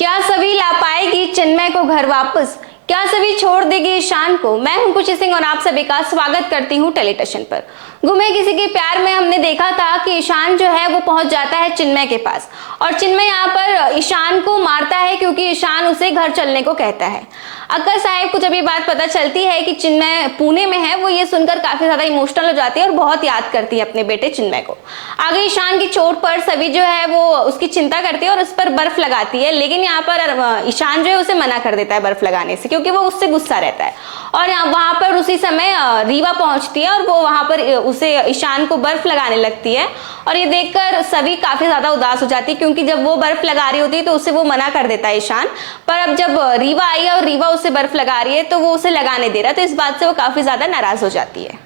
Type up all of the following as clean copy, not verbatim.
क्या सभी ला पाएगी चिन्मय को घर वापस? क्या सभी छोड़ देगी ईशान को? मैं हूं खुशी सिंह और आप सभी का स्वागत करती हूं टेलीटशन पर। गुमे किसी के प्यार में हमने देखा था कि ईशान जो है वो पहुंच जाता है चिन्मय के पास और चिन्मय यहाँ पर ईशान को मारता है क्योंकि ईशान उसे घर चलने को कहता है। अक्कर साहब को जब ये बात पता चलती है कि चिन्मय पुणे में है, वो ये सुनकर काफी ज्यादा इमोशनल हो जाती है और बहुत याद करती है अपने बेटे चिन्मय को। आगे ईशान की चोट पर सभी जो है वो उसकी चिंता करती है और उस पर बर्फ लगाती है, लेकिन यहाँ पर ईशान जो है उसे मना कर देता है बर्फ लगाने से, क्योंकि वो उससे गुस्सा रहता है। और वहां पर उसी समय रीवा पहुंचती है और वो वहां पर उसे ईशान को बर्फ लगाने लगती है और ये देखकर सभी काफी ज्यादा उदास हो जाती है, क्योंकि जब वो बर्फ लगा रही होती है तो उसे वो मना कर देता है ईशान। पर अब जब रीवा आई है और रीवा उसे बर्फ लगा रही है तो वो उसे लगाने दे रहा है, तो इस बात से वो काफी ज्यादा नाराज हो जाती है।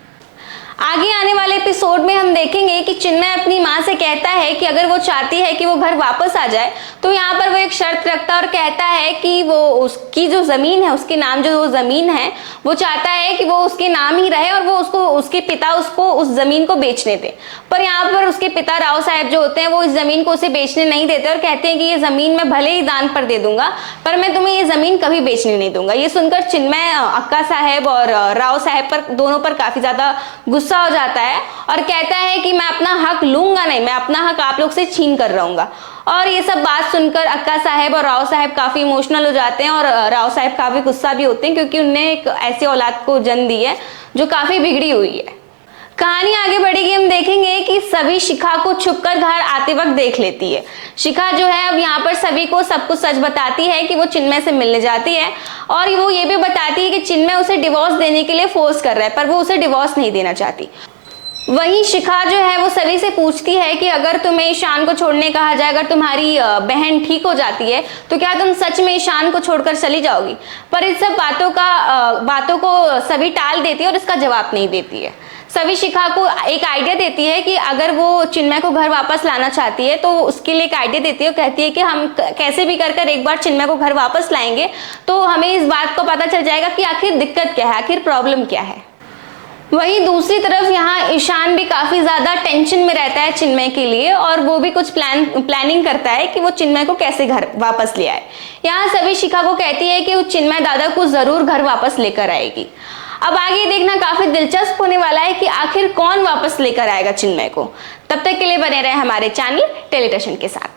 आगे आने वाले एपिसोड में हम देखेंगे कि चिन्मय अपनी माँ से कहता है कि अगर वो चाहती है कि वो घर वापस आ जाए तो यहाँ पर वो एक शर्त रखता है और कहता है कि वो उसकी जो जमीन है, उसके नाम जो वो जमीन है, वो चाहता है कि वो उसके नाम ही रहे और वो उसके पिता उसको उस जमीन को बेचने दे। पर यहाँ पर उसके पिता राव साहब जो होते हैं वो इस जमीन को उसे बेचने नहीं देते और कहते हैं कि ये जमीन मैं भले ही दान पर दे दूंगा, पर मैं तुम्हें ये जमीन कभी बेचने नहीं दूंगा। ये सुनकर चिन्मय अक्का साहब और राव साहब पर दोनों पर काफी ज्यादा गुस्सा हो जाता है और कहता है कि मैं अपना हक लूंगा नहीं, मैं अपना हक आप लोग से छीन कर रहूंगा। और ये सब बात सुनकर अक्का साहब और राव साहब काफी इमोशनल हो जाते हैं और राव साहब काफी गुस्सा भी होते हैं, क्योंकि उन्हें एक ऐसी औलाद को जन्म दी है जो काफी बिगड़ी हुई है। कहानी आगे बढ़ेगी, हम देखेंगे कि सभी शिखा को छुपकर घर आते वक्त देख लेती है। शिखा जो है अब यहाँ पर सभी को सब कुछ सच बताती है कि वो चिन्मय से मिलने जाती है और वो ये भी बताती है कि चिन्मय उसे डिवोर्स देने के लिए फोर्स कर रहा है, पर वो उसे डिवोर्स नहीं देना चाहती। वहीं शिखा जो है वो सभी से पूछती है कि अगर तुम्हें ईशान को छोड़ने कहा जाए, अगर तुम्हारी बहन ठीक हो जाती है तो क्या तुम सच में ईशान को छोड़कर चली जाओगी? पर इस सब बातों को सभी टाल देती है और इसका जवाब नहीं देती है। सभी शिखा को एक आइडिया देती है कि अगर वो चिन्मय को घर वापस लाना चाहती है तो उसके लिए एक आइडिया देती है और कहती है कि हम कैसे भी कर एक बार चिन्मय को घर वापस लाएंगे तो हमें इस बात को पता चल जाएगा कि आखिर दिक्कत क्या है, आखिर प्रॉब्लम क्या है। वहीं दूसरी तरफ यहाँ ईशान भी काफी ज्यादा टेंशन में रहता है चिन्मय के लिए और वो भी कुछ प्लानिंग करता है कि वो चिन्मय को कैसे घर वापस ले आए। यहाँ सभी शिखा को कहती है कि वो चिन्मय दादा को जरूर घर वापस लेकर आएगी। अब आगे देखना काफी दिलचस्प होने वाला है कि आखिर कौन वापस लेकर आएगा चिन्मय को। तब तक के लिए बने रहे हमारे चैनल टेलीटशन के साथ।